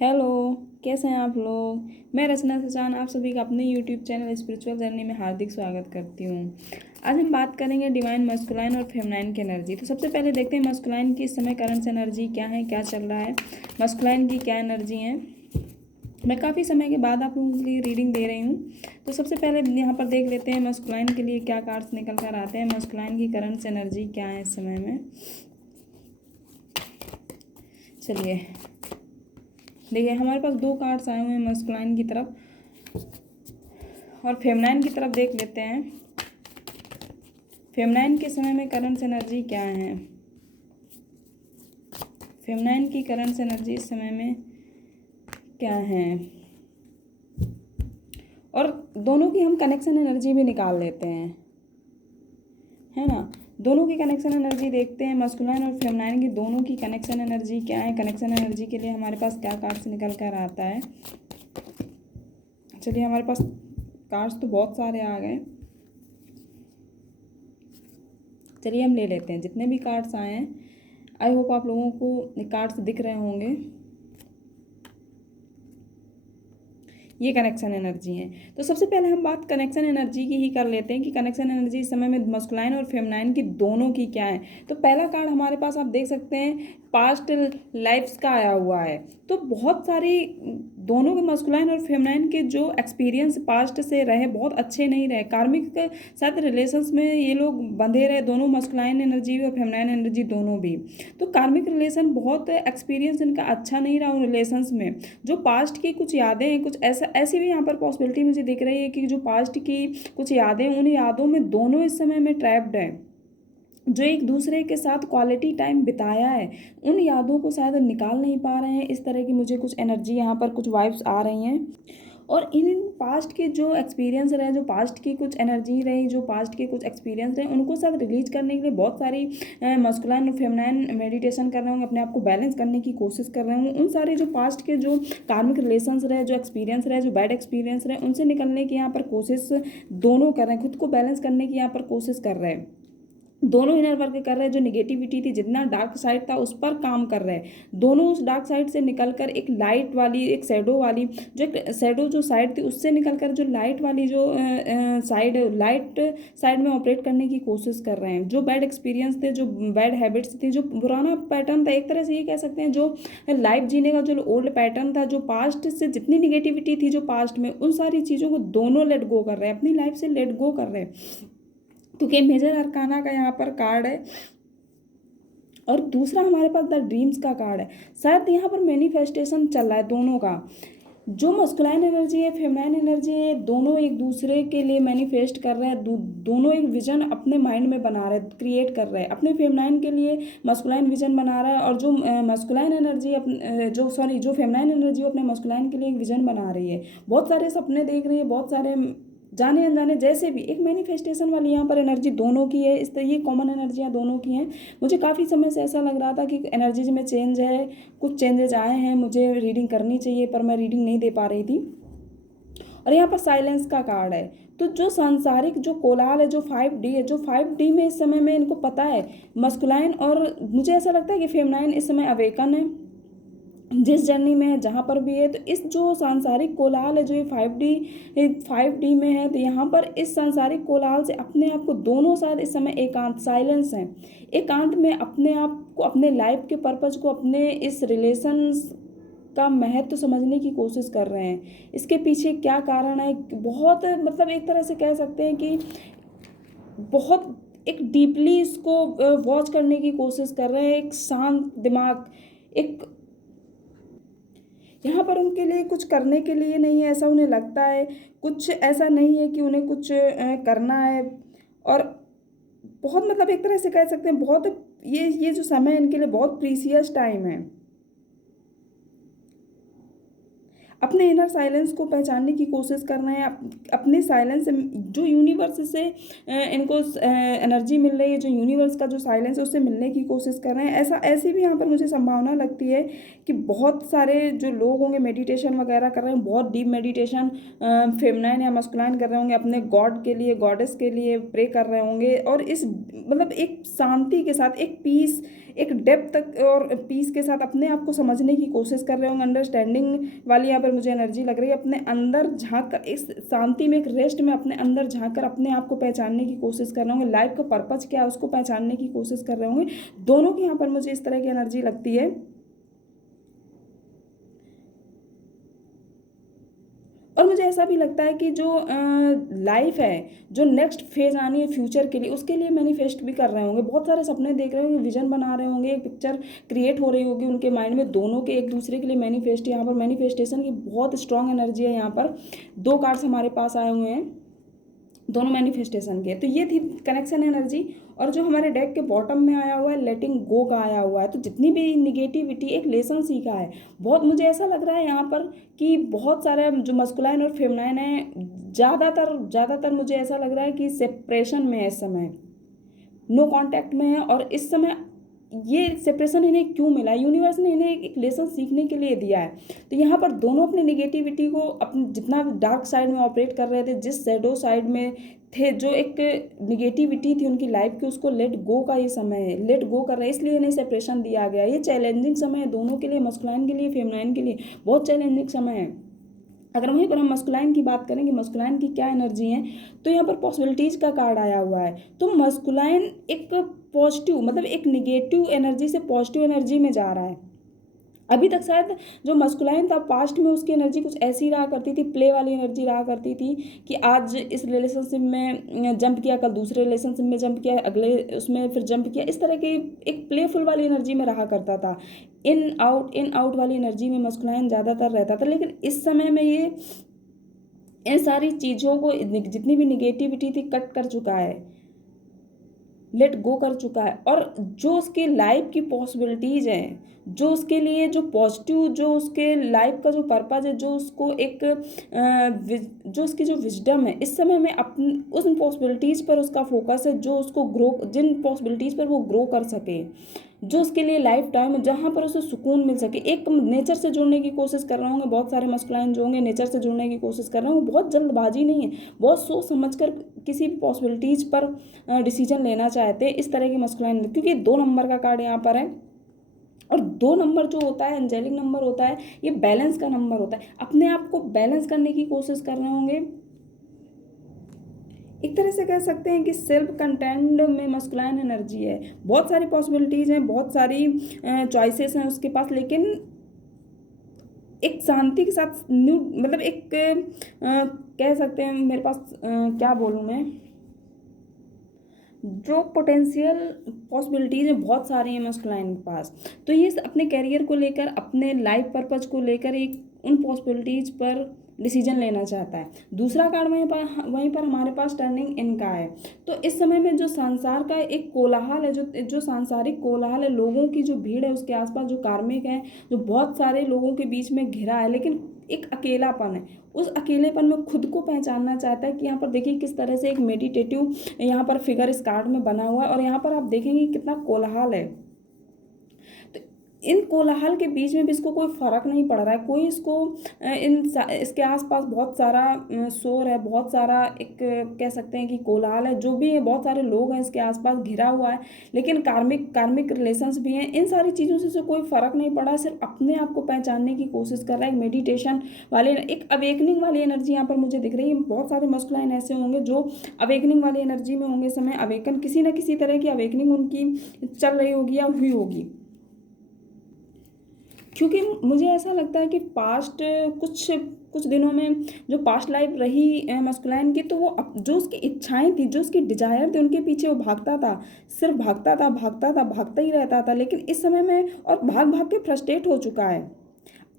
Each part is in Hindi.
हेलो। कैसे हैं आप लोग। मैं रचना सचान आप सभी का अपने यूट्यूब चैनल स्पिरिचुअल जर्नी में हार्दिक स्वागत करती हूँ। आज हम बात करेंगे डिवाइन मस्कुलाइन और फेमनाइन की एनर्जी। तो सबसे पहले देखते हैं मस्कुलाइन की इस समय करंट एनर्जी क्या है, क्या चल रहा है, मस्कुलाइन की क्या एनर्जी है। मैं काफ़ी समय के बाद आप लोगों के लिए रीडिंग दे रही हूँ। तो सबसे पहले यहाँ पर देख लेते हैं मस्कुलाइन के लिए क्या कार्ड्स निकल कर आते हैं, मस्कुलाइन की करंट एनर्जी क्या है इस समय में। चलिए देखिए, हमारे पास दो कार्ड्स आए हुए हैं मस्कुलाइन की तरफ और फेमनाइन की तरफ देख लेते हैं। फेमनाइन के समय में करंट एनर्जी क्या है, फेमनाइन की करंट एनर्जी इस समय में क्या है, और दोनों की हम कनेक्शन एनर्जी भी निकाल लेते हैं, है ना। दोनों की कनेक्शन एनर्जी देखते हैं, मस्कुलाइन और फेमनाइन की दोनों की कनेक्शन एनर्जी क्या है। कनेक्शन एनर्जी के लिए हमारे पास क्या कार्ड्स निकल कर आता है। चलिए, हमारे पास कार्ड्स तो बहुत सारे आ गए। चलिए हम ले लेते हैं जितने भी कार्ड्स आए हैं। आई होप आप लोगों को कार्ड्स दिख रहे होंगे। ये कनेक्शन एनर्जी है। तो सबसे पहले हम बात कनेक्शन एनर्जी की ही कर लेते हैं कि कनेक्शन एनर्जी इस समय में मस्कुलाइन और फेमनाइन की दोनों की क्या है। तो पहला कार्ड हमारे पास आप देख सकते हैं पास्ट लाइफ्स का आया हुआ है। तो बहुत सारी दोनों के मस्कुलाइन और फेमनाइन के जो एक्सपीरियंस पास्ट से रहे बहुत अच्छे नहीं रहे, कार्मिक के साथ रिलेशंस में ये लोग बंधे रहे, दोनों मस्कुलाइन एनर्जी भी और फेमनाइन एनर्जी दोनों भी। तो कार्मिक रिलेशन बहुत एक्सपीरियंस इनका अच्छा नहीं रहा उन रिलेशंस में। जो पास्ट की कुछ यादें हैं, कुछ ऐसी भी यहाँ पर पॉसिबिलिटी मुझे दिख रही है कि जो पास्ट की कुछ यादें, उन यादों में दोनों इस समय में ट्रैप्ड है। जो एक दूसरे के साथ क्वालिटी टाइम बिताया है, उन यादों को शायद निकाल नहीं पा रहे हैं। इस तरह की मुझे कुछ एनर्जी यहाँ पर कुछ वाइब्स आ रही हैं। और इन पास्ट के जो एक्सपीरियंस रहे, जो पास्ट की कुछ एनर्जी रही, जो पास्ट के कुछ एक्सपीरियंस रहे, उनको सब रिलीज करने के लिए बहुत सारी मस्कुलाइन और फेमनाइन मेडिटेशन कर रहे होंगे, अपने आप को बैलेंस करने की कोशिश कर रहे होंगे। उन सारे जो पास्ट के जो कार्मिक रिलेशंस रहे, जो एक्सपीरियंस रहे, जो बैड एक्सपीरियंस रहे, उनसे निकलने की यहाँ पर कोशिश दोनों कर रहे हैं, खुद को बैलेंस करने की यहाँ पर कोशिश कर रहे हैं। दोनों इनर वर्क कर रहे हैं। जो निगेटिविटी थी, जितना डार्क साइड था, उस पर काम कर रहे हैं। दोनों उस डार्क साइड से निकलकर एक लाइट वाली, एक शैडो वाली, जो एक शैडो जो साइड थी उससे निकलकर जो लाइट वाली जो साइड, लाइट साइड में ऑपरेट करने की कोशिश कर रहे हैं। जो बैड एक्सपीरियंस थे, जो बैड हैबिट्स थी, जो पुराना पैटर्न था, एक तरह से ये कह सकते हैं जो लाइफ जीने का जो ओल्ड पैटर्न था, जो पास्ट से जितनी निगेटिविटी थी जो पास्ट में, उन सारी चीज़ों को दोनों लेट गो कर रहे हैं, अपनी लाइफ से लेट गो कर रहे हैं, क्योंकि मेजर अरकाना का यहाँ पर कार्ड है। और दूसरा हमारे पास द ड्रीम्स का कार्ड है। शायद यहाँ पर मैनिफेस्टेशन चल रहा है दोनों का। जो मस्कुलाइन एनर्जी है, फेमिनाइन एनर्जी है, दोनों एक दूसरे के लिए मैनिफेस्ट कर रहे हैं। दोनों एक विजन अपने माइंड में बना रहे हैं, क्रिएट कर रहे हैं। अपने फेमिनाइन के लिए मस्कुलाइन विजन बना रहा है, और जो मस्कुलाइन एनर्जी जो फेमिनाइन एनर्जी अपने मस्कुलाइन के लिए एक विजन बना रही है। बहुत सारे सपने देख रही है, बहुत सारे जाने अनजाने, जैसे भी एक मैनिफेस्टेशन वाली यहाँ पर एनर्जी दोनों की है। इस तरह ये कॉमन एनर्जियाँ दोनों की हैं। मुझे काफ़ी समय से ऐसा लग रहा था कि एनर्जीज में चेंज है, कुछ चेंजेज आए हैं, मुझे रीडिंग करनी चाहिए, पर मैं रीडिंग नहीं दे पा रही थी। और यहाँ पर साइलेंस का कार्ड है। तो जो सांसारिक जो कोलाहल है, जो 5D है, जो 5D में इस समय में इनको पता है मस्कुलाइन, और मुझे ऐसा लगता है कि फेमिनाइन इस समय अवेकन है जिस जर्नी में है, जहाँ पर भी है। तो इस जो सांसारिक कोलाहल है, जो ये 5D में है, तो यहाँ पर इस सांसारिक कोलाहल से अपने आप को दोनों शायद इस समय एकांत, साइलेंस है, एकांत में अपने आप को, अपने लाइफ के पर्पज को, अपने इस रिलेशन का महत्व समझने की कोशिश कर रहे हैं। इसके पीछे क्या कारण है, बहुत मतलब एक तरह से कह सकते हैं कि बहुत एक डीपली इसको वॉच करने की कोशिश कर रहे हैं। एक शांत दिमाग, एक यहाँ पर उनके लिए कुछ करने के लिए नहीं है, ऐसा उन्हें लगता है। कुछ ऐसा नहीं है कि उन्हें कुछ करना है। और बहुत मतलब एक तरह से कह सकते हैं बहुत, ये जो समय है इनके लिए बहुत प्रीसियस टाइम है। अपने इनर साइलेंस को पहचानने की कोशिश कर रहे हैं। अपने साइलेंस जो यूनिवर्स से इनको एनर्जी मिल रही है, जो यूनिवर्स का जो साइलेंस है उससे मिलने की कोशिश कर रहे हैं। ऐसी भी यहाँ पर मुझे संभावना लगती है कि बहुत सारे जो लोग होंगे मेडिटेशन वगैरह कर रहे हैं, बहुत डीप मेडिटेशन फेमिनाइन या मस्कुलाइन कर रहे होंगे, अपने गॉड के लिए, गॉडेस के लिए प्रे कर रहे होंगे। और इस मतलब एक शांति के साथ, एक पीस, एक डेप्थ और पीस के साथ अपने आप को समझने की कोशिश कर रहे होंगे। अंडरस्टैंडिंग वाली यहाँ पर मुझे एनर्जी लग रही है। अपने अंदर झांक कर, इस शांति में, एक रेस्ट में अपने अंदर झांक कर अपने आप को पहचानने की कोशिश कर रहे होंगे। लाइफ का पर्पज क्या है उसको पहचानने की कोशिश कर रहे होंगे। दोनों की यहाँ पर मुझे इस तरह की एनर्जी लगती है। और मुझे ऐसा भी लगता है कि जो लाइफ है, जो नेक्स्ट फेज आनी है फ्यूचर के लिए, उसके लिए मैनिफेस्ट भी कर रहे होंगे। बहुत सारे सपने देख रहे होंगे, विजन बना रहे होंगे, एक पिक्चर क्रिएट हो रही होगी उनके माइंड में। दोनों के एक दूसरे के लिए मैनिफेस्ट, यहाँ पर मैनिफेस्टेशन की बहुत स्ट्रांग एनर्जी है। यहाँ पर 2 कार्ड्स हमारे पास आए हुए हैं, दोनों मैनिफेस्टेशन के। तो ये थी कनेक्शन एनर्जी। और जो हमारे डेक के बॉटम में आया हुआ है, लेटिंग गो का आया हुआ है। तो जितनी भी निगेटिविटी, एक लेसन सीखा है बहुत। मुझे ऐसा लग रहा है यहाँ पर कि बहुत सारे जो मस्कुलाइन और फेमिनाइन है, ज़्यादातर मुझे ऐसा लग रहा है कि सेपरेशन में है इस समय, नो कांटेक्ट में है। और इस समय ये सेपरेशन इन्हें क्यों मिला, यूनिवर्स ने इन्हें एक लेसन सीखने के लिए दिया है। तो यहाँ पर दोनों अपनी निगेटिविटी को, अपने जितना डार्क साइड में ऑपरेट कर रहे थे, जिस शैडो साइड में थे, जो एक निगेटिविटी थी उनकी लाइफ की, उसको लेट गो का ये समय है, लेट गो कर रहे हैं, इसलिए इन्हें सेपरेशन दिया गया। ये चैलेंजिंग समय है दोनों के लिए, मस्कुलाइन के लिए, फेमिनाइन के लिए बहुत चैलेंजिंग समय है। अगर वहीं पर हम मस्कुलाइन की बात करेंगे, मस्कुलाइन की क्या एनर्जी है, तो यहाँ पर पॉसिबिलिटीज का कार्ड आया हुआ है। तो मस्कुलाइन एक पॉजिटिव, मतलब एक निगेटिव एनर्जी से पॉजिटिव एनर्जी में जा रहा है। अभी तक शायद जो मस्कुलाइन था पास्ट में, उसकी एनर्जी कुछ ऐसी रहा करती थी, प्ले वाली एनर्जी रहा करती थी कि आज इस रिलेशनशिप में जंप किया, कल दूसरे रिलेशनशिप में जंप किया, अगले उसमें फिर जंप किया। इस तरह की एक प्लेफुल वाली एनर्जी में रहा करता था। इन आउट वाली एनर्जी में मस्कुलाइन ज़्यादातर रहता था। लेकिन इस समय में ये इन सारी चीज़ों को, जितनी भी निगेटिविटी थी, कट कर चुका है, लेट गो कर चुका है। और जो उसके लाइफ की पॉसिबिलिटीज़ हैं, जो उसके लिए जो पॉजिटिव, जो उसके लाइफ का जो पर्पज है, जो उसको एक जो उसकी जो विजडम है, इस समय में उन पॉसिबिलिटीज़ पर उसका फोकस है, जो उसको ग्रो, जिन पॉसिबिलिटीज़ पर वो ग्रो कर सके, जो उसके लिए लाइफ टाइम, जहाँ पर उसे सुकून मिल सके। एक नेचर से जुड़ने की कोशिश कर रहे होंगे बहुत सारे मस्कुलाइन जो होंगे, नेचर से जुड़ने की कोशिश कर रहे होंगे। बहुत जल्दबाजी नहीं है, बहुत सोच समझ कर किसी भी पॉसिबिलिटीज़ पर डिसीजन लेना चाहते हैं, इस तरह की मस्कुलाइन। क्योंकि 2 नंबर का कार्ड यहाँ पर है, और 2 नंबर जो होता है एंजेलिक नंबर होता है, ये बैलेंस का नंबर होता है। अपने आप को बैलेंस करने की कोशिश कर रहे होंगे। एक तरह से कह सकते हैं कि सेल्फ कंटेंट में मस्कुलाइन एनर्जी है। बहुत सारी पॉसिबिलिटीज़ हैं, बहुत सारी चॉइसेस हैं उसके पास, लेकिन एक शांति के साथ मतलब एक कह सकते हैं, मेरे पास क्या बोलूँ मैं, जो पोटेंशियल पॉसिबिलिटीज़ हैं बहुत सारी हैं मस्कुलाइन के पास। तो ये अपने कैरियर को लेकर, अपने लाइफ पर्पज को लेकर एक उन पॉसिबिलिटीज़ पर डिसीजन लेना चाहता है। दूसरा कार्ड वहीं पर हमारे पास टर्निंग इन का है। तो इस समय में जो संसार का एक कोलाहल है, जो सांसारिक कोलाहल है, लोगों की जो भीड़ है उसके आसपास, जो कार्मिक है, जो बहुत सारे लोगों के बीच में घिरा है, लेकिन एक अकेलापन है। उस अकेलेपन में खुद को पहचानना चाहता है। कि यहाँ पर देखिए किस तरह से एक मेडिटेटिव यहाँ पर फिगर इस कार्ड में बना हुआ है, और यहाँ पर आप देखेंगे कितना कोलाहल है। तो इन कोलाहल के बीच में भी इसको कोई फर्क नहीं पड़ रहा है, कोई इसको इसके आसपास बहुत सारा शोर है, बहुत सारा एक कह सकते हैं कि कोलाहल है, जो भी है, बहुत सारे लोग हैं इसके आसपास घिरा हुआ है, लेकिन कार्मिक रिलेशंस भी हैं। इन सारी चीज़ों से कोई फर्क नहीं पड़ा है, सिर्फ अपने आप को पहचानने की कोशिश कर रहा है। एक मेडिटेशन वाले, एक अवेकनिंग वाली एनर्जी यहाँ पर मुझे दिख रही है। बहुत सारे मस्कुलाइन ऐसे होंगे जो अवेकनिंग वाली एनर्जी में होंगे। समय अवेकन, किसी न किसी तरह की अवेकनिंग उनकी चल रही होगी या हुई होगी। क्योंकि मुझे ऐसा लगता है कि पास्ट कुछ दिनों में जो पास्ट लाइफ रही मस्कुलाइन की, तो वो जो उसकी इच्छाएं थी, जो उसकी डिजायर थी, उनके पीछे वो भागता था, सिर्फ भागता ही रहता था। लेकिन इस समय में और भाग भाग के फ्रस्ट्रेट हो चुका है।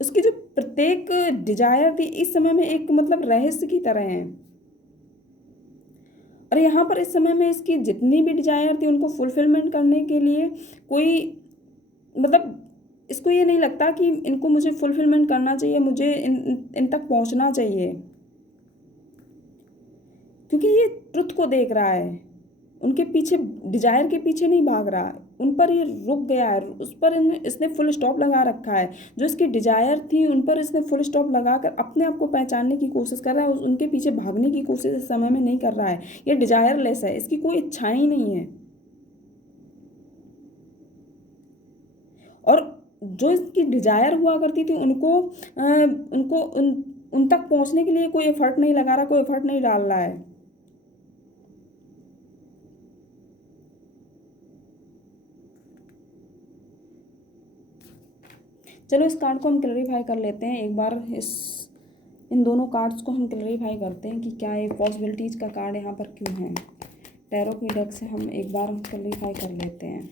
उसकी जो प्रत्येक डिजायर थी इस समय में एक मतलब रहस्य की तरह है। और यहाँ पर इस समय में इसकी जितनी भी डिजायर थी उनको फुलफिलमेंट करने के लिए कोई, मतलब इसको ये नहीं लगता कि इनको मुझे फुलफिलमेंट करना चाहिए, मुझे इन तक पहुंचना चाहिए, क्योंकि ये ट्रुथ को देख रहा है। उनके पीछे, डिजायर के पीछे नहीं भाग रहा है, उन पर ये रुक गया है, उस पर इसने फुल स्टॉप लगा रखा है। जो इसकी डिजायर थी उन पर इसने फुल स्टॉप लगाकर अपने आप को पहचानने की कोशिश कर रहा है। उनके पीछे भागने की कोशिश इस समय में नहीं कर रहा है। ये डिजायरलेस है, इसकी कोई इच्छाएं ही नहीं है। जो इसकी डिजायर हुआ करती थी उनको उन तक पहुंचने के लिए कोई एफर्ट नहीं लगा रहा, कोई एफर्ट नहीं डाल रहा है। चलो इस कार्ड को हम क्लैरिफाई कर लेते हैं एक बार। इन दोनों कार्ड्स को हम क्लैरिफाई करते हैं कि क्या ये पॉसिबिलिटीज़ का कार्ड यहाँ पर क्यों है। टैरो की डेक से हम एक बार क्लैरिफाई कर लेते हैं।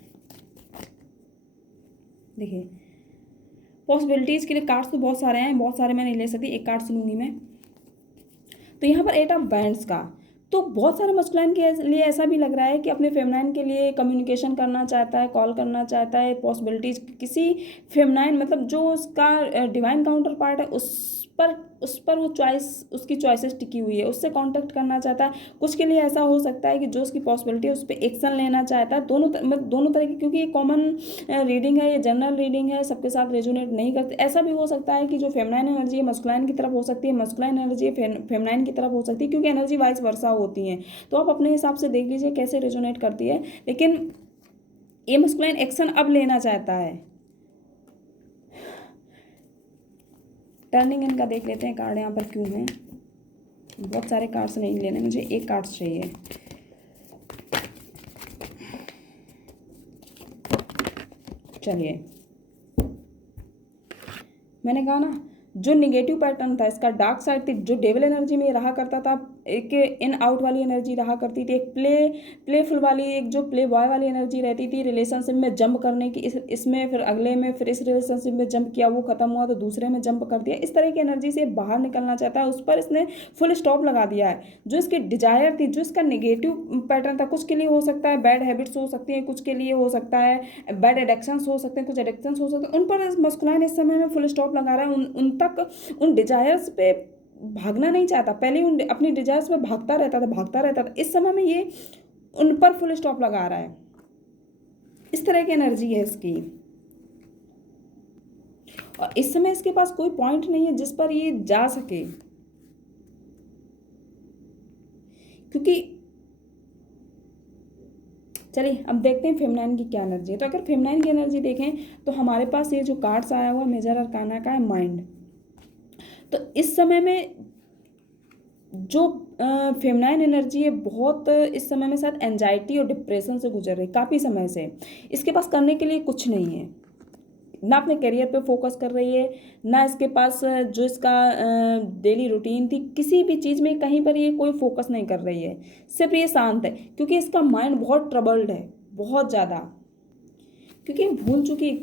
देखिए, पॉसिबिलिटीज़ के लिए कार्ड्स तो बहुत सारे हैं, बहुत सारे मैं नहीं ले सकती, एक कार्ड सुनूंगी मैं। तो यहाँ पर 8 ऑफ बैंड्स का, तो बहुत सारे मस्कुलाइन के लिए ऐसा भी लग रहा है कि अपने फेमनाइन के लिए कम्युनिकेशन करना चाहता है, कॉल करना चाहता है। पॉसिबिलिटीज किसी फेमनाइन मतलब जो उसका डिवाइन काउंटर पार्ट है उस पर वो चॉइस, उसकी चॉइसेस टिकी हुई है, उससे कांटेक्ट करना चाहता है। कुछ के लिए ऐसा हो सकता है कि जो उसकी पॉसिबिलिटी है उस पर एक्शन लेना चाहता है। दोनों तरह की, क्योंकि ये कॉमन रीडिंग है, ये जनरल रीडिंग है, सबके साथ रेजोनेट नहीं करते। ऐसा भी हो सकता है कि जो फेमनाइन एनर्जी है मस्कुलाइन की तरफ हो सकती है, मस्कुलाइन एनर्जी फेमनाइन की तरफ हो सकती है, क्योंकि एनर्जी वाइस वर्सा होती है। तो आप अपने हिसाब से देख लीजिए कैसे रेजोनेट करती है। लेकिन ये मस्कुलाइन एक्शन अब लेना चाहता है। टर्निंग इनका देख लेते हैं कार्ड यहाँ पर क्यों है। बहुत सारे कार्ड्स नहीं लेने, मुझे एक कार्ड चाहिए। चलिए, मैंने कहा ना, जो निगेटिव पैटर्न था इसका, डार्क साइड थी, जो डेविल एनर्जी में रहा करता था, एक इन आउट वाली एनर्जी रहा करती थी, एक प्लेफुल वाली, एक जो प्ले बॉय वाली एनर्जी रहती थी, रिलेशनशिप में जंप करने की, इसमें फिर अगले में, फिर इस रिलेशनशिप में जंप किया, वो खत्म हुआ तो दूसरे में जंप कर दिया। इस तरह की एनर्जी से बाहर निकलना चाहता है, उस पर इसने फुल स्टॉप लगा दिया है। जो इसकी डिजायर थी, जो इसका निगेटिव पैटर्न था, कुछ के लिए हो सकता है बैड हैबिट्स हो सकती हैं, कुछ के लिए हो सकता है बैड एडिक्शंस हो सकते हैं, कुछ एडिक्शंस हो सकते हैं, उन पर मस्कुलाइन इस समय में फुल स्टॉप लगा रहा है। उन डिजायर्स पे भागना नहीं चाहता। पहले उन अपनी डिजायर्स पे भागता रहता था। इस समय में ये उन पर फुल स्टॉप लगा रहा है। इस तरह की एनर्जी है इसकी, और इस समय इसके पास कोई पॉइंट नहीं है जिस पर ये जा सके, क्योंकि चलिए अब देखते हैं फेमनाइन की क्या एनर्जी है। तो अगर फेमनाइन की एनर्जी देखें तो हमारे पास ये जो कार्ड्स आया हुआ मेजर अरकाना का है माइंड। तो इस समय में जो फेमनाइन एनर्जी है बहुत इस समय में शायद एंजाइटी और डिप्रेशन से गुजर रही काफ़ी समय से। इसके पास करने के लिए कुछ नहीं है, ना अपने करियर पे फोकस कर रही है, ना इसके पास जो इसका डेली रूटीन थी, किसी भी चीज़ में कहीं पर ये कोई फोकस नहीं कर रही है। सिर्फ ये शांत है क्योंकि इसका माइंड बहुत ट्रबल्ड है, बहुत ज़्यादा, क्योंकि भूल चुकी है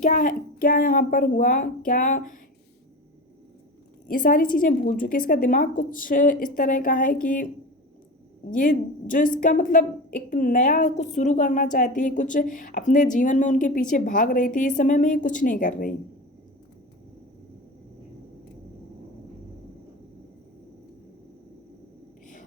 क्या यहाँ पर हुआ, क्या ये सारी चीज़ें भूल चुकी। इसका दिमाग कुछ इस तरह का है कि ये जो इसका मतलब एक नया कुछ शुरू करना चाहती है, कुछ अपने जीवन में उनके पीछे भाग रही थी, इस समय में ये कुछ नहीं कर रही।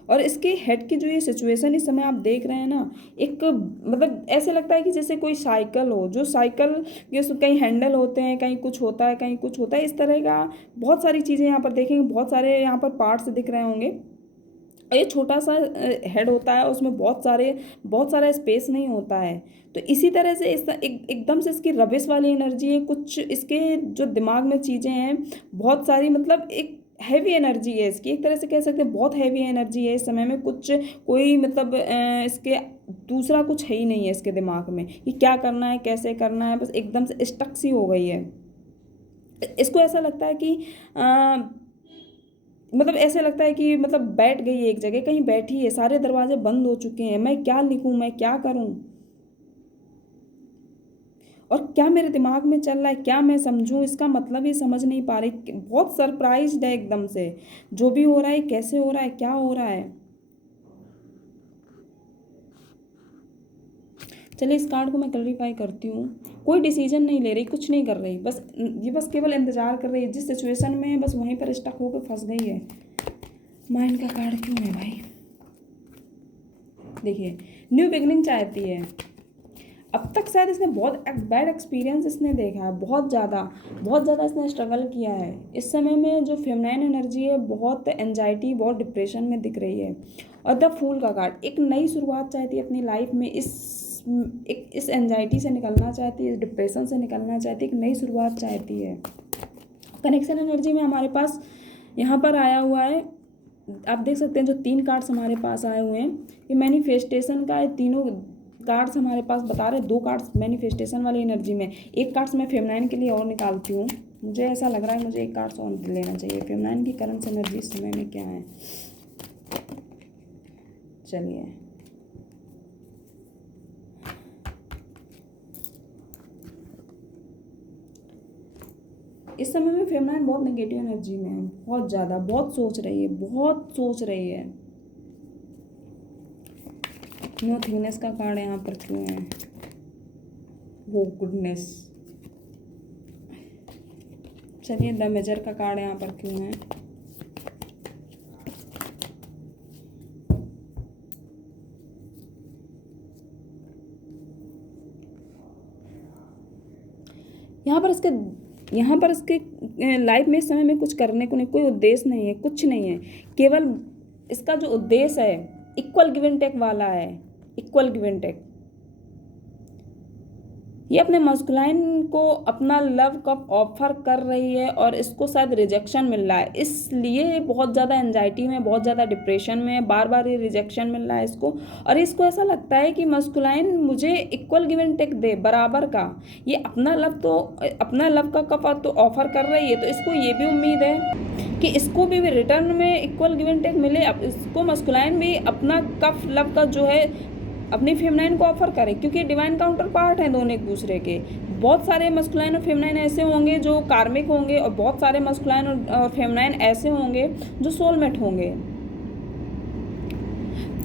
और इसके हेड की जो ये सिचुएशन इस समय आप देख रहे हैं ना, एक मतलब ऐसे लगता है कि जैसे कोई साइकिल हो, जो साइकिल के कहीं हैंडल होते हैं, कहीं कुछ होता है, कहीं कुछ होता है, इस तरह का बहुत सारी चीज़ें यहाँ पर देखेंगे, बहुत सारे यहाँ पर पार्ट्स दिख रहे होंगे। ये छोटा सा हेड होता है, उसमें बहुत सारा स्पेस नहीं होता है। तो इसी तरह से एकदम से इसकी रबिश वाली एनर्जी है, कुछ इसके जो दिमाग में चीज़ें हैं बहुत सारी, मतलब एक हैवी एनर्जी है इसकी, एक तरह से कह सकते हैं बहुत हैवी एनर्जी है इस समय में। कुछ कोई मतलब इसके दूसरा कुछ है ही नहीं है इसके दिमाग में कि क्या करना है, कैसे करना है, बस एकदम से स्टक सी हो गई है। इसको ऐसा लगता है कि मतलब ऐसे लगता है कि मतलब बैठ गई है एक जगह, कहीं बैठी है, सारे दरवाजे बंद हो चुके हैं, मैं क्या लिखूं, मैं क्या करूं, और क्या मेरे दिमाग में चल रहा है, क्या मैं समझूं, इसका मतलब ही समझ नहीं पा रही। बहुत सरप्राइज्ड है एकदम से, जो भी हो रहा है कैसे हो रहा है, क्या हो रहा है। चलिए इस कार्ड को मैं क्लैरिफाई करती हूँ। कोई डिसीजन नहीं ले रही, कुछ नहीं कर रही, बस केवल इंतजार कर रही है। जिस सिचुएशन में है बस वहीं पर स्टक होकर फंस गई है। माइंड का कार्ड क्यों है भाई? देखिए, न्यू बिगनिंग चाहती है। अब तक शायद इसने बहुत बैड एक्सपीरियंस इसने देखा है, बहुत ज़्यादा इसने स्ट्रगल किया है। इस समय में जो फेमिनाइन एनर्जी है बहुत एंजाइटी, बहुत डिप्रेशन में दिख रही है। और द फूल का कार्ड, एक नई शुरुआत चाहती है अपनी लाइफ में। इस इस एंजाइटी से निकलना चाहती है, इस डिप्रेशन से निकलना चाहती है, एक नई शुरुआत चाहती है। कनेक्शन एनर्जी में हमारे पास यहाँ पर आया हुआ है, आप देख सकते हैं जो 3 कार्ड्स हमारे पास आए हुए हैं, ये मैनिफेस्टेशन का है। तीनों कार्ड्स हमारे पास बता रहे हैं, 2 कार्ड्स मैनिफेस्टेशन वाली एनर्जी में, एक कार्ड्स मैं फेमिनाइन के लिए और निकालती हूँ। मुझे ऐसा लग रहा है मुझे एक कार्ड्स और लेना चाहिए। फेमिनाइन की करंट एनर्जी इस समय में क्या है, चलिए इस समय में फेमिनाइन बहुत नेगेटिव एनर्जी में है, बहुत ज़्यादा, बहुत सोच रही है, बहुत सोच रही है। नो थिंगनेस का कार्ड यहाँ पर क्यों है, वो गुडनेस। चलिए द मेजर का कार्ड यहाँ पर क्यों है, यहाँ पर इसके लाइफ में इस समय में कुछ करने को नहीं, कोई उद्देश्य नहीं है, कुछ नहीं है। केवल इसका जो उद्देश्य है इक्वल गिव एंड टेक वाला है, इक्वल गिव एंड टेक। ये अपने मस्कुलाइन को अपना लव कप ऑफर कर रही है और इसको शायद रिजेक्शन मिल रहा है, इसलिए बहुत ज़्यादा एंजाइटी में, बहुत ज़्यादा डिप्रेशन में, बार बार ये रिजेक्शन मिल रहा है इसको। और इसको ऐसा लगता है कि मस्कुलाइन मुझे इक्वल गिव एंड टेक दे, बराबर का। ये अपना लव का कप तो ऑफर कर रही है, तो इसको ये भी उम्मीद है कि इसको भी रिटर्न में इक्वल गिव एंड टेक मिले। अब इसको मस्कुलाइन भी अपना कप लव का जो है अपनी फेमिनाइन को ऑफर करे, क्योंकि डिवाइन काउंटर पार्ट हैं दोनों एक दूसरे के। बहुत सारे मस्कुलाइन और फेमिनाइन ऐसे होंगे जो कार्मिक होंगे, और बहुत सारे मस्कुलाइन और फेमिनाइन ऐसे होंगे जो सोलमेट होंगे।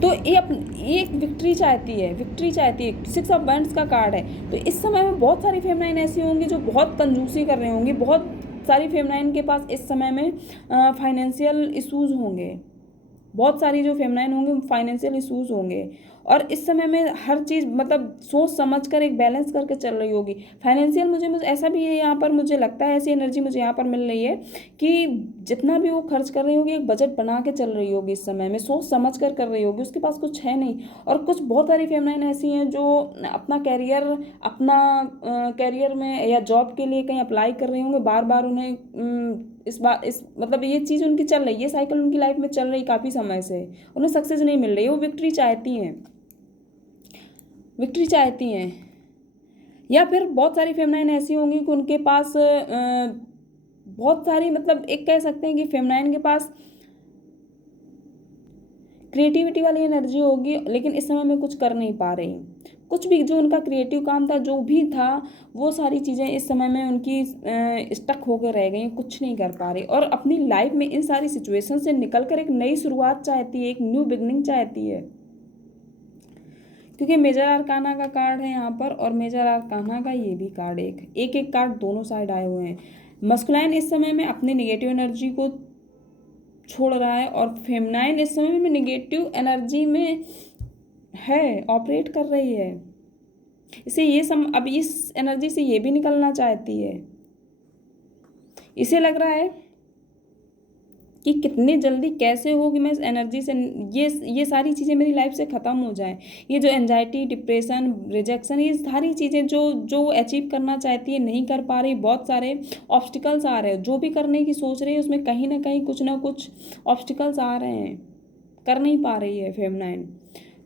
तो ये एक विक्ट्री चाहती है, 6 ऑफ बैंड्स का कार्ड है। तो इस समय में बहुत सारी फेमिनाइन ऐसी होंगी जो बहुत कंजूसी कर रही होंगी, बहुत सारी फेमिनाइन के पास इस समय में फाइनेंशियल इशूज़ होंगे, बहुत सारी जो फेमिनाइन होंगे फाइनेंशियल इशूज़ होंगे। और इस समय में हर चीज़ मतलब सोच समझ कर एक बैलेंस करके चल रही होगी। फाइनेंशियल मुझे ऐसा भी है यहाँ पर, मुझे लगता है ऐसी एनर्जी मुझे यहाँ पर मिल रही है कि जितना भी वो खर्च कर रही होगी एक बजट बना के चल रही होगी, इस समय में सोच समझ कर रही होगी, उसके पास कुछ है नहीं। और कुछ बहुत सारी फेमिनाइन ऐसी हैं जो अपना कैरियर में या जॉब के लिए कहीं अप्लाई कर रही होंगे, बार बार उन्हें इस मतलब ये चीज़ उनकी चल रही है, ये साइकिल उनकी लाइफ में चल रही काफ़ी समय से, उन्हें सक्सेस नहीं मिल रही है, वो विक्ट्री चाहती हैं। या फिर बहुत सारी फेमिनाइन ऐसी होंगी कि उनके पास बहुत सारी, मतलब एक कह सकते हैं कि फेमिनाइन के पास क्रिएटिविटी वाली एनर्जी होगी, लेकिन इस समय में कुछ कर नहीं पा रही। कुछ भी जो उनका क्रिएटिव काम था, जो भी था, वो सारी चीज़ें इस समय में उनकी स्टक होकर रह गई, कुछ नहीं कर पा रही। और अपनी लाइफ में इन सारी सिचुएशन से निकलकर एक नई शुरुआत चाहती है, एक न्यू बिगनिंग चाहती है, क्योंकि मेजर आर्काना का कार्ड है यहाँ पर, और मेजर आर्काना का ये भी कार्ड, एक कार्ड दोनों साइड आए हुए हैं। मस्कुलाइन इस समय में अपनी नेगेटिव एनर्जी को छोड़ रहा है, और फेमिनाइन इस समय में नेगेटिव एनर्जी में है, ऑपरेट कर रही है। इसे अब इस एनर्जी से ये भी निकलना चाहती है। इसे लग रहा है कि कितनी जल्दी कैसे हो कि मैं इस एनर्जी से ये सारी चीज़ें मेरी लाइफ से ख़त्म हो जाएं। ये जो एंजाइटी, डिप्रेशन, रिजेक्शन, ये सारी चीज़ें जो अचीव करना चाहती है नहीं कर पा रही, बहुत सारे ऑब्स्टिकल्स आ रहे हैं। जो भी करने की सोच रही है उसमें कहीं ना कहीं कुछ ना कुछ ऑब्स्टिकल्स आ रहे हैं, कर नहीं पा रही है फेमिनाइन।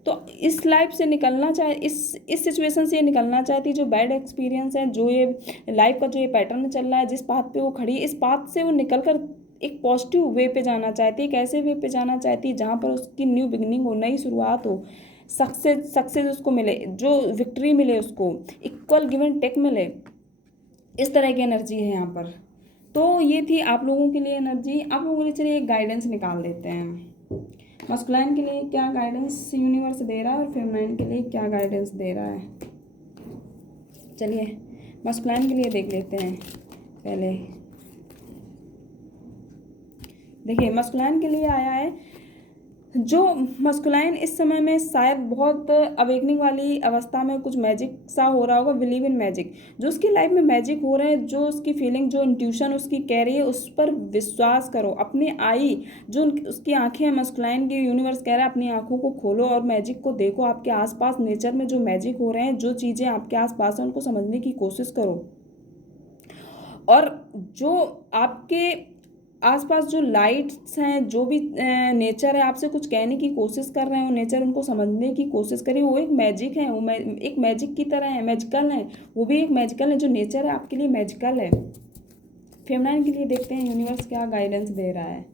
तो इस लाइफ से निकलना इस सिचुएशन से निकलना चाहती है, जो बैड एक्सपीरियंस है, जो ये लाइफ का जो ये पैटर्न चल रहा है, जिस पाथ पे वो खड़ी है, इस पाथ से वो निकलकर एक पॉजिटिव वे पे जाना चाहती है। कैसे वे पे जाना चाहती है जहाँ पर उसकी न्यू बिगनिंग हो, नई शुरुआत हो, सक्सेस उसको मिले, जो विक्ट्री मिले, उसको इक्वल गिव एंड टेक मिले, इस तरह की एनर्जी है यहाँ पर। तो ये थी आप लोगों के लिए एनर्जी। आप लोगों के लिए चलिए एक गाइडेंस निकाल देते हैं। मस्कुलाइन के लिए क्या गाइडेंस यूनिवर्स दे रहा है और फेमिनाइन के लिए क्या गाइडेंस दे रहा है। चलिए मस्कुलाइन के लिए देख लेते हैं पहले। देखिए मस्कुलाइन के लिए आया है जो मस्कुलाइन इस समय में शायद बहुत अवेकनिंग वाली अवस्था में कुछ मैजिक सा हो रहा होगा, बिलीव इन मैजिक। जो उसकी लाइफ में मैजिक हो रहा है, जो उसकी फीलिंग, जो इंट्यूशन उसकी कह रही है, उस पर विश्वास करो। अपनी आई जो उसकी आंखें हैं, मस्कुलाइन की यूनिवर्स कह रहा है अपनी आंखों को खोलो और मैजिक को देखो। आपके आसपास नेचर में जो मैजिक हो रहे हैं, जो चीज़ें आपके आसपास हैं, उनको समझने की कोशिश करो। और जो आपके आसपास जो लाइट्स हैं, जो भी नेचर है आपसे कुछ कहने की कोशिश कर रहे हो, नेचर उनको समझने की कोशिश करिए। वो एक मैजिक है, वो एक मैजिक की तरह है, मैजिकल है। वो भी एक मैजिकल है, जो नेचर है आपके लिए मैजिकल है। फेमिनाइन के लिए देखते हैं यूनिवर्स क्या गाइडेंस दे रहा है।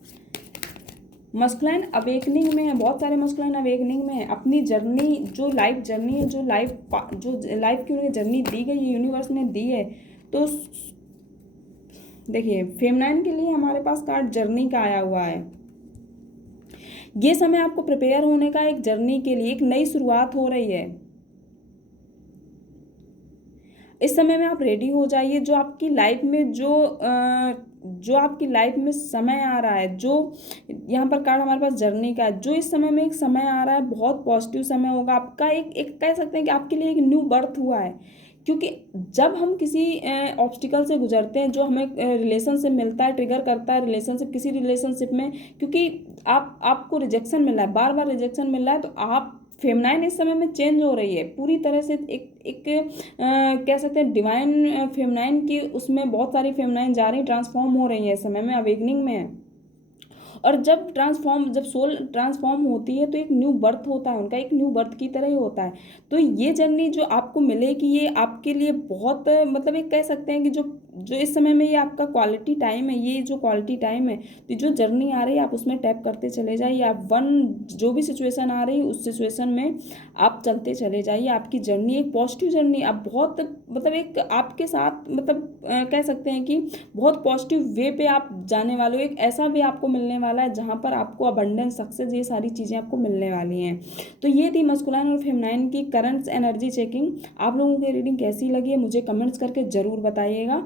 मस्कुलाइन अवेकनिंग में है, बहुत सारे मस्कुलाइन अवेकनिंग में है। अपनी जर्नी, जो लाइफ जर्नी है, जो लाइफ की उन्हें जर्नी दी गई है, यूनिवर्स ने दी है। तो देखिए फेमिनाइन के लिए हमारे पास कार्ड जर्नी का आया हुआ है। ये समय आपको प्रिपेयर होने का, एक जर्नी के लिए एक नई शुरुआत हो रही है। इस समय में आप रेडी हो जाइए। जो आपकी लाइफ में जो आपकी लाइफ में समय आ रहा है, जो यहाँ पर कार्ड हमारे पास जर्नी का है, जो इस समय में एक समय आ रहा है, बहुत पॉजिटिव समय होगा आपका। एक कह सकते हैं कि आपके लिए एक न्यू बर्थ हुआ है। क्योंकि जब हम किसी ऑब्स्टिकल से गुजरते हैं, जो हमें रिलेशनशिप मिलता है, ट्रिगर करता है रिलेशनशिप, किसी रिलेशनशिप में, क्योंकि आपको रिजेक्शन मिल रहा है, बार बार रिजेक्शन मिल रहा है, तो आप फेमिनाइन इस समय में चेंज हो रही है पूरी तरह से। एक कह सकते हैं डिवाइन फेमिनाइन की, उसमें बहुत सारी फेमिनाइन जा रही, ट्रांसफॉर्म हो रही है इस समय में, अवेकनिंग में है। और जब सोल ट्रांसफॉर्म होती है तो एक न्यू बर्थ होता है उनका, एक न्यू बर्थ की तरह ही होता है। तो ये जर्नी जो आपको मिलेगी, ये आपके लिए बहुत मतलब एक कह सकते हैं कि जो इस समय में ये आपका क्वालिटी टाइम है, ये जो क्वालिटी टाइम है, तो जो जर्नी आ रही है आप उसमें टैप करते चले जाइए। आप जो भी सिचुएशन आ रही है उस सिचुएशन में आप चलते चले जाइए। आपकी जर्नी एक पॉजिटिव जर्नी, आप बहुत मतलब एक आपके साथ मतलब कह सकते हैं कि बहुत पॉजिटिव वे पे आप जाने वाले हो। एक ऐसा वे आपको मिलने वाला है जहाँ पर आपको अबंडेंस, सक्सेस, ये सारी चीज़ें आपको मिलने वाली हैं। तो ये थी मस्कुलाइन और फेमिनाइन की करंट एनर्जी चेकिंग। आप लोगों की रीडिंग कैसी लगी है मुझे कमेंट्स करके ज़रूर बताइएगा।